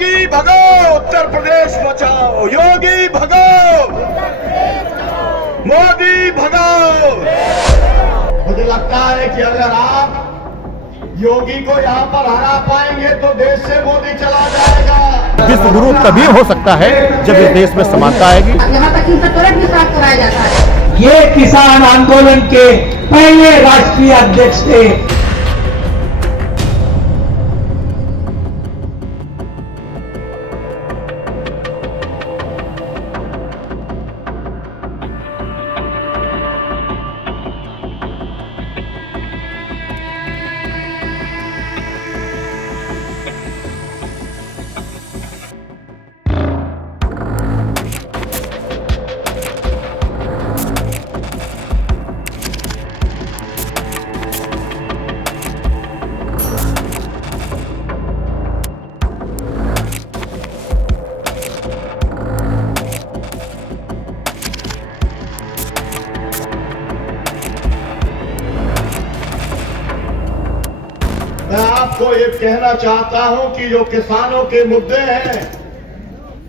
योगी भगो उत्तर प्रदेश बचाओ, योगी भगो मोदी भगो। मुझे लगता है कि अगर आप योगी को यहाँ पर हरा पाएंगे तो देश से मोदी चला जाएगा। विश्व गुरु तभी हो सकता है जब इस देश में समानता आएगी। यहाँ तक इनका तुरंत भी साफ कराया जाता है। ये किसान आंदोलन के पहले राष्ट्रीय अध्यक्ष थे। मैं आपको ये कहना चाहता हूं कि जो किसानों के मुद्दे हैं,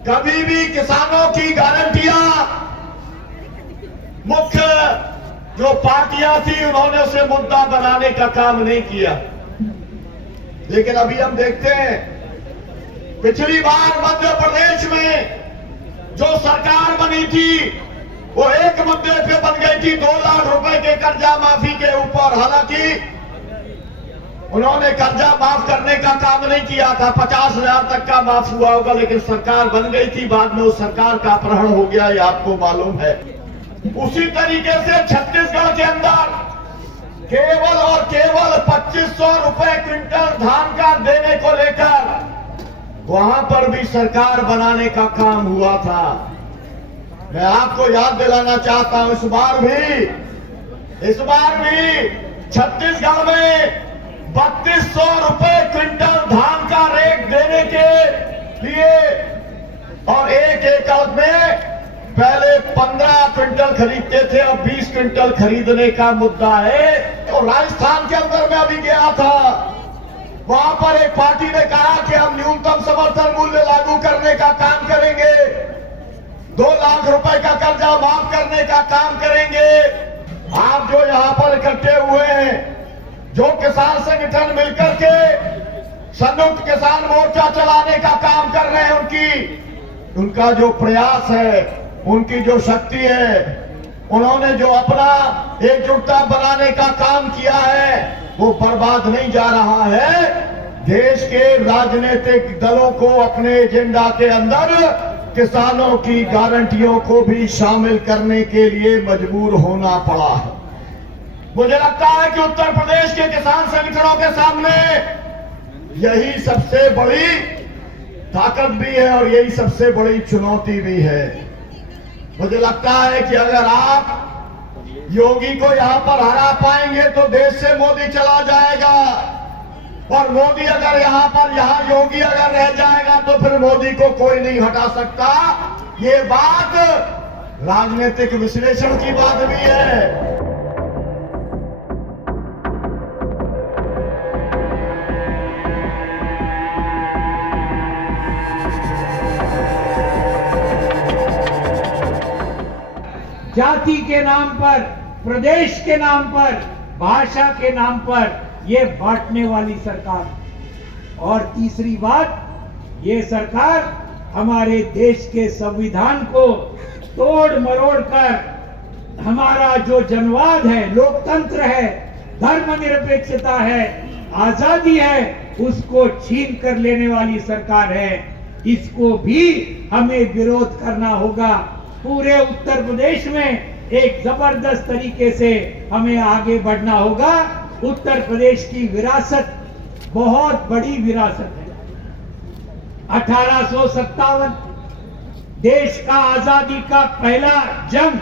कभी भी किसानों की गारंटियां मुख्य जो पार्टियां थी उन्होंने उसे मुद्दा बनाने का काम नहीं किया। लेकिन अभी हम देखते हैं, पिछली बार मध्य प्रदेश में जो सरकार बनी थी वो एक मुद्दे पे बन गई थी, 2 लाख रुपए के कर्जा माफी के ऊपर। हालांकि उन्होंने कर्जा माफ करने का काम नहीं किया था, 50,000 तक का माफ हुआ होगा, लेकिन सरकार बन गई थी। बाद में उस सरकार का अपहरण हो गया, ये आपको मालूम है। उसी तरीके से छत्तीसगढ़ के अंदर केवल और केवल 2500 रुपए क्विंटल धान का देने को लेकर वहां पर भी सरकार बनाने का काम हुआ था। मैं आपको याद दिलाना चाहता हूं, इस बार भी छत्तीसगढ़ में 3200 रुपए क्विंटल धान का रेट देने के लिए और एक एकड़ में पहले 15 क्विंटल खरीदते थे, अब 20 क्विंटल खरीदने का मुद्दा है। तो राजस्थान के अंदर मैं अभी गया था, वहां पर एक पार्टी ने कहा कि हम न्यूनतम समर्थन मूल्य लागू करने का काम करेंगे, 2 लाख रुपए का कर्जा माफ करने का काम करेंगे। आप जो यहां पर इकट्ठे हुए हैं, जो किसान संगठन मिलकर के संयुक्त किसान मोर्चा चलाने का काम कर रहे हैं, उनका जो प्रयास है, उनकी जो शक्ति है, उन्होंने जो अपना एकजुटता बनाने का काम किया है, वो बर्बाद नहीं जा रहा है। देश के राजनीतिक दलों को अपने एजेंडा के अंदर किसानों की गारंटियों को भी शामिल करने के लिए मजबूर होना पड़ा है। मुझे लगता है कि उत्तर प्रदेश के किसान संगठनों के सामने यही सबसे बड़ी ताकत भी है और यही सबसे बड़ी चुनौती भी है। मुझे लगता है कि अगर आप योगी को यहां पर हरा पाएंगे तो देश से मोदी चला जाएगा, और मोदी अगर यहां योगी अगर रह जाएगा तो फिर मोदी को कोई नहीं हटा सकता। ये बात राजनीतिक विश्लेषण की बात भी है। जाति के नाम पर, प्रदेश के नाम पर, भाषा के नाम पर ये बांटने वाली सरकार। और तीसरी बात, ये सरकार हमारे देश के संविधान को तोड़ मरोड़ कर हमारा जो जनवाद है, लोकतंत्र है, धर्मनिरपेक्षता है, आजादी है, उसको छीन कर लेने वाली सरकार है। इसको भी हमें विरोध करना होगा। पूरे उत्तर प्रदेश में एक जबरदस्त तरीके से हमें आगे बढ़ना होगा। उत्तर प्रदेश की विरासत बहुत बड़ी विरासत है। 1857 देश का आजादी का पहला जंग,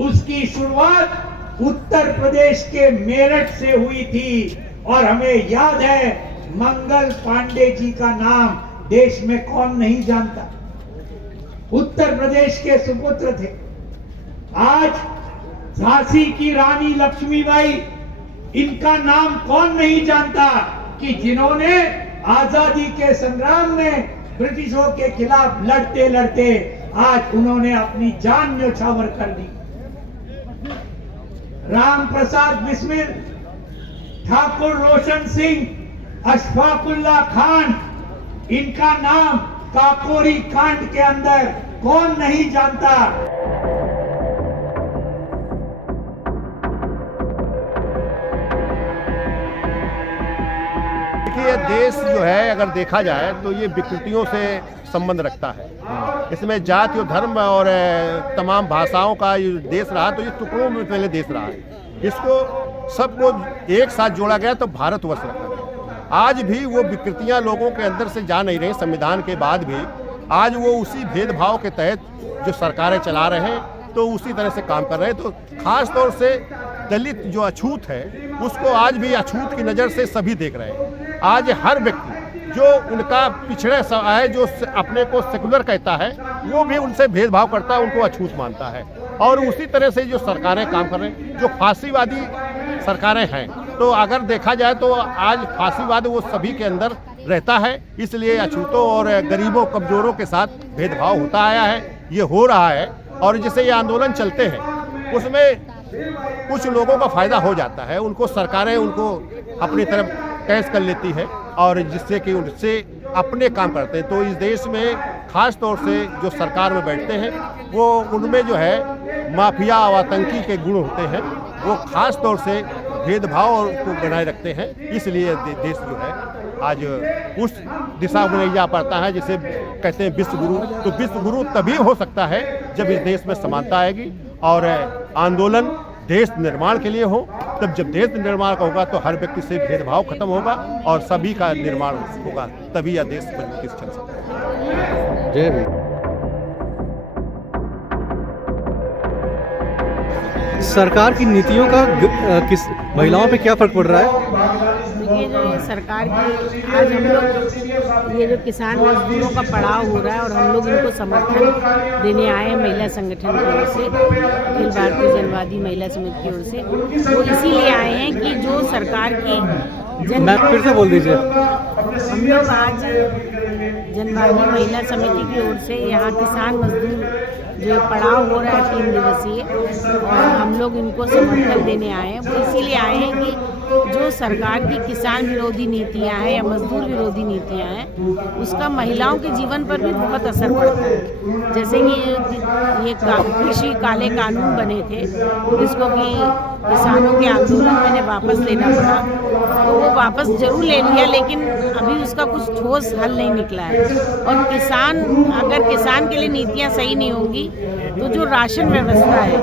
उसकी शुरुआत उत्तर प्रदेश के मेरठ से हुई थी। और हमें याद है, मंगल पांडे जी का नाम देश में कौन नहीं जानता। उत्तर प्रदेश के सुपुत्र थे। आज झांसी की रानी लक्ष्मीबाई, इनका नाम कौन नहीं जानता, कि जिन्होंने आजादी के संग्राम में ब्रिटिशों के खिलाफ लड़ते लड़ते आज उन्होंने अपनी जान न्योछावर कर दी। राम प्रसाद बिस्मिल, ठाकुर रोशन सिंह, अशफाकुल्ला खान, इनका नाम काकोरी कांड के अंदर कौन नहीं जानता। देखिए, देश जो है अगर देखा जाए तो ये विकृतियों से संबंध रखता है। इसमें जाति और धर्म और तमाम भाषाओं का ये देश रहा, तो ये टुकड़ों में पहले देश रहा है। इसको सबको एक साथ जोड़ा गया तो भारतवर्ष रखा गया। आज भी वो विकृतियां लोगों के अंदर से जा नहीं रही। संविधान के बाद भी आज वो उसी भेदभाव के तहत जो सरकारें चला रहे हैं तो उसी तरह से काम कर रहे हैं। तो खास तौर से दलित जो अछूत है उसको आज भी अछूत की नज़र से सभी देख रहे हैं। आज हर व्यक्ति जो उनका पिछड़े है, जो अपने को सेकुलर कहता है, वो भी उनसे भेदभाव करता है, उनको अछूत मानता है। और उसी तरह से जो सरकारें काम कर रही हैं, जो फांसीवादी सरकारें हैं, तो अगर देखा जाए तो आज फांसीवाद वो सभी के अंदर रहता है। इसलिए अछूतों और गरीबों कमजोरों के साथ भेदभाव होता आया है, ये हो रहा है। और जैसे ये आंदोलन चलते हैं उसमें कुछ लोगों का फायदा हो जाता है, उनको सरकारें उनको अपनी तरफ कैश कर लेती है और जिससे कि उनसे अपने काम करते हैं। तो इस देश में खास तौर से जो सरकार में बैठते हैं वो उनमें जो है माफिया और आतंकी के गुण होते हैं, वो खास तौर से भेदभाव को बनाए रखते हैं। इसलिए देश जो है आज उस दिशा में नहीं जा पाता है जिसे कहते हैं विश्व गुरु। तो विश्व गुरु तभी हो सकता है जब इस देश में समानता आएगी और आंदोलन देश निर्माण के लिए हो। तब जब देश निर्माण का होगा तो हर व्यक्ति से भेदभाव खत्म होगा और सभी का निर्माण होगा, तभी यह देश मजबूती से चल सकता है। जय भीम। सरकार की नीतियों का किस महिलाओं पे क्या फर्क पड़ रहा है? ये जो सरकार की आज हम लोग ये जो किसान मजदूरों का पड़ाव हो रहा है और हम लोग इनको समर्थन देने आए हैं महिला संगठन की ओर से, अखिल भारतीय जनवादी महिला समिति की ओर से। वो इसीलिए आए हैं कि जो सरकार की फिर से बोल दीजिए। हम लोग आज जनवादी महिला समिति की ओर से यहाँ किसान मजदूर जो पड़ाव हो रहा है 3 दिवसीय, और हम लोग इनको समर्थन देने आए हैं। वो इसीलिए आए हैं कि जो सरकार की किसान विरोधी नीतियां हैं या मजदूर विरोधी नीतियां हैं उसका महिलाओं के जीवन पर भी बहुत असर पड़ता है। जैसे कि ये कृषि काले कानून बने थे जिसको कि किसानों के आंदोलन में वापस लेना पड़ा, तो वो वापस जरूर ले लिया लेकिन अभी उसका कुछ ठोस हल नहीं निकला है। और अगर किसान के लिए नीतियां सही नहीं होंगी तो जो राशन व्यवस्था है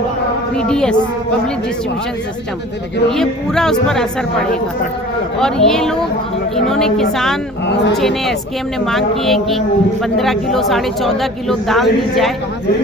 PDS पब्लिक डिस्ट्रीब्यूशन सिस्टम, ये पूरा उस पर असर पड़ेगा। और ये लोग इन्होंने किसान मोर्चे ने SKM ने मांग की है कि 15 किलो 14.5 किलो दाल दी जाए,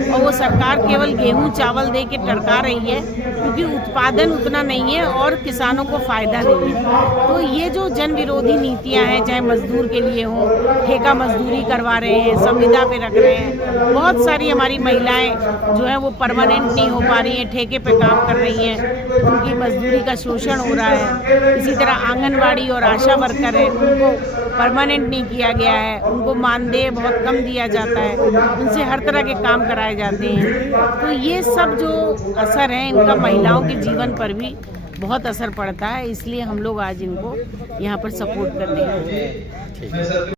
और वो सरकार केवल गेहूं चावल दे के टरका रही है क्योंकि उत्पादन उतना नहीं है और किसानों को फायदा नहीं है। तो ये जो जन विरोधी नीतियां हैं, चाहे मजदूर के लिए हो, ठेका मजदूरी करवा रहे हैं, संविदा पे रख रहे हैं, बहुत सारी हमारी महिलाएं जो है वो परमानेंट नहीं हो पा रही हैं, ठेके पे काम कर रही हैं, उनकी मजदूरी का शोषण हो रहा है। इसी तरह आंगनवाड़ी और आशा वर्कर है, उनको परमानेंट नहीं किया गया है, उनको मानदेय बहुत कम दिया जाता है, उनसे हर तरह के काम कराए जाते हैं। तो ये सब जो असर है इनका महिलाओं के जीवन पर भी बहुत असर पड़ता है, इसलिए हम लोग आज इनको यहाँ पर सपोर्ट करने आए हैं।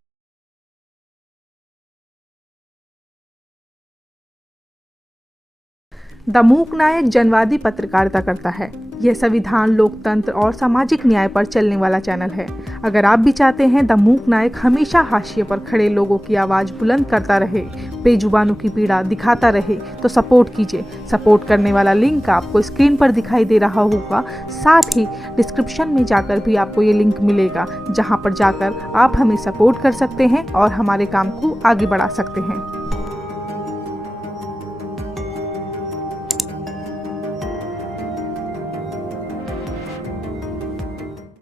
द मूक नायक जनवादी पत्रकारिता करता है। यह संविधान, लोकतंत्र और सामाजिक न्याय पर चलने वाला चैनल है। अगर आप भी चाहते हैं द मूक नायक हमेशा हाशिए पर खड़े लोगों की आवाज़ बुलंद करता रहे, बेजुबानों की पीड़ा दिखाता रहे, तो सपोर्ट कीजिए। सपोर्ट करने वाला लिंक आपको स्क्रीन पर दिखाई दे रहा होगा, साथ ही डिस्क्रिप्शन में जाकर भी आपको ये लिंक मिलेगा जहाँ पर जाकर आप हमें सपोर्ट कर सकते हैं और हमारे काम को आगे बढ़ा सकते हैं।